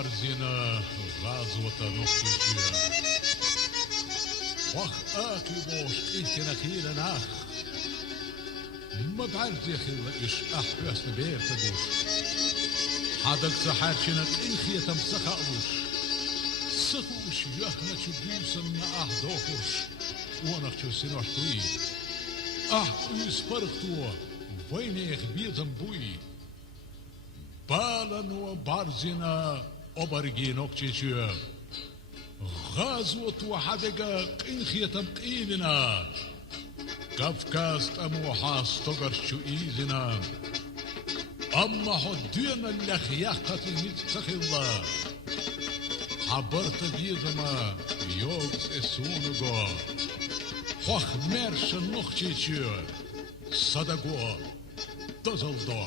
барзина غازوة نخشيشيا وخ آكي بوش إنتي نخيل ناخ ما بعرف يا أخي إيش أحواسنا بيرتدوش حدك سحارشنك إنخي تمسخ أبوش سخوش يخنا تشبيسن أحدوخوش ونخشو سنوشتوي إيس فرختوا وين يخبيزن بوي بالن وبارزنا أبرجي نقشيشيا غازوة وحدقة إنخي تمقيلنا كافكاست أموحاس تقرشو إيزنا أما حدينا اللخياقة نتسخلا حبرت بيزما يوكس اسونغو خوخ مرش نخشيشير صدقو تزلدو